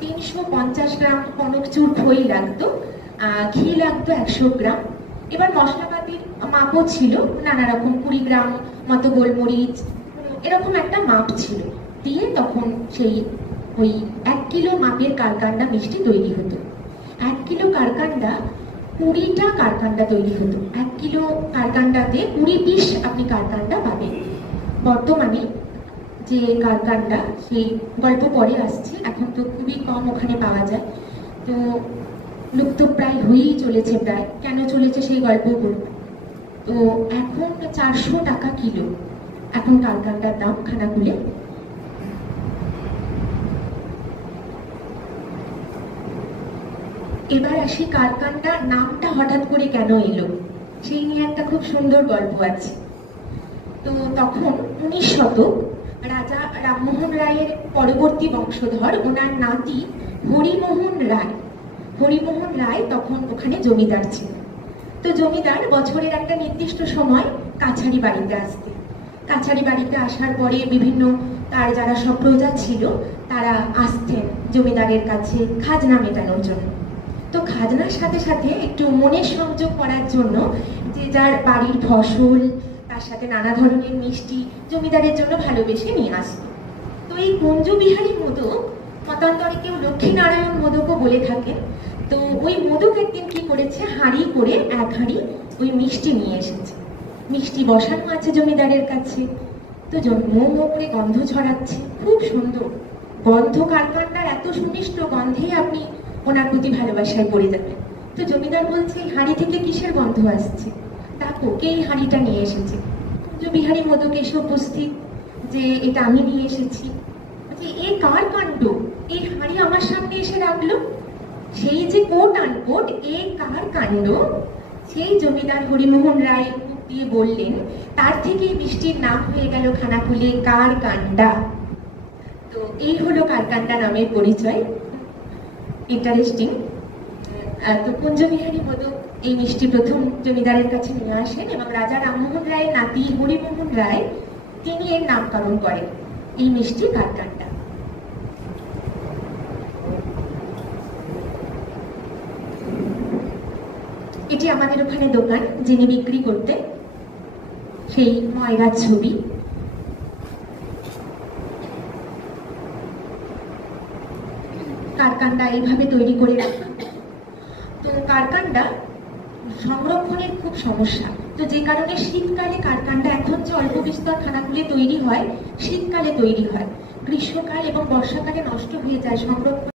350 গ্রাম কনকচুর খই লাগতো, ঘি লাগতো 100 গ্রাম। এবার মশলাপাতির মাপও ছিল নানা রকম, 20 গ্রাম মতো গোলমরিচ, এরকম একটা মাপ ছিল। দিয়ে তখন সেই ওই 1 কিলো মাপের কারকান্ডা মিষ্টি তৈরি হতো। 1 কিলো কারকান্ডা 20টা কারকান্ডা তৈরি হতো। 1 কিলো কারকান্ডাতে 20 পিস আপনি কারকান্ডা পাবেন। বর্তমানে যে কারকান্ডা, সেই গল্প পরে আসছে, এখন তো খুবই কম ওখানে পাওয়া যায়, তো লুপ্ত প্রায় হয়েই চলেছে। প্রায় কেন চলেছে সেই গল্প বলব। তো এখন 400 টাকা কিলো এখন কারকান্ডার দাম খানাকুলে। এবার আসি কারকান্ডা নামটা হঠাৎ করে কেন এলো, সেই নিয়ে একটা খুব সুন্দর গল্প আছে। তো তখন 19 শতক, রাজা রামমোহন রায়ের পরবর্তী বংশধর, ওনার নাতি হরিমোহন রায়। হরিমোহন রায় তখন ওখানে জমিদার ছিলেন। তো জমিদার বছরের একটা নির্দিষ্ট সময় কাছারি বাড়িতে আসতেন। কাছারি বাড়িতে আসার পরে বিভিন্ন তার যারা সব প্রজা ছিল তারা আসতেন জমিদারের কাছে খাজনা মেটানোর জন্য। তো খাজনার সাথে সাথে একটু মনের সংযোগ করার জন্য যে যার বাড়ির ফসল, তার সাথে নানা ধরনের মিষ্টি জমিদারের জন্য ভালোবেসে নিয়ে আসতো। তো এই কুঞ্জবিহারী মোদক, মতান্তরে কেউ লক্ষ্মীনারায়ণ মোদকও বলে থাকেন। তো ওই মোদক একদিন কি করেছে, হাঁড়ি করে 1 হাঁড়ি ওই মিষ্টি নিয়ে এসেছে। মিষ্টি বসানো আছে জমিদারের কাছে, তো মো মো করে গন্ধ ছড়াচ্ছে, খুব সুন্দর গন্ধ। কারকান্ডার এত সুমিষ্ট গন্ধেই আপনি ওনার প্রতি ভালোবাসায় পড়ে যাবেন। তো জমিদার বলছে, এই হাঁড়ি থেকে কিসের গন্ধ আসছে? তাকে কে এই হাঁড়িটা নিয়ে এসেছে? কুঞ্জবিহারী মোদক এসে উপস্থিত, যে এটা আমি নিয়ে এসেছি। এ কার কাণ্ড, এই হাঁড়ি আমার সামনে এসে রাখলো? সেই যে কোট আনকোট এ কার কাণ্ড, সেই জমিদার হরিমোহন রায় মুখ দিয়ে বললেন। তার থেকে মিষ্টির নাম হয়ে গেল খানাকুলে কারকান্ডা। তো এই হলো কারকান্ডা নামের পরিচয়। ইন্টারেস্টিং। তো কুঞ্জবিহারী মোদক এই মিষ্টি প্রথম জমিদারের কাছে নিয়ে আসেন এবং রাজা রামমোহন রায়ের নাতি হরিমোহন রায় তিনি এর নামকরণ করেন, এই মিষ্টি কারকান্ডা। এটি আমাদের ওখানে দোকান, যিনি বিক্রি করতেন সেই ময়রার ছবি। কারকান্ডা এইভাবে তৈরি করে রাখা। তো কারকান্ডা সংরক্ষণের খুব সমস্যা, তো যে কারণে শীতকালে কারকান্ডা এখন যে অল্প বিস্তর খানাকুলে তৈরি হয়, শীতকালে তৈরি হয়, গ্রীষ্মকাল এবং বর্ষাকালে নষ্ট হয়ে যায়। সংরক্ষণ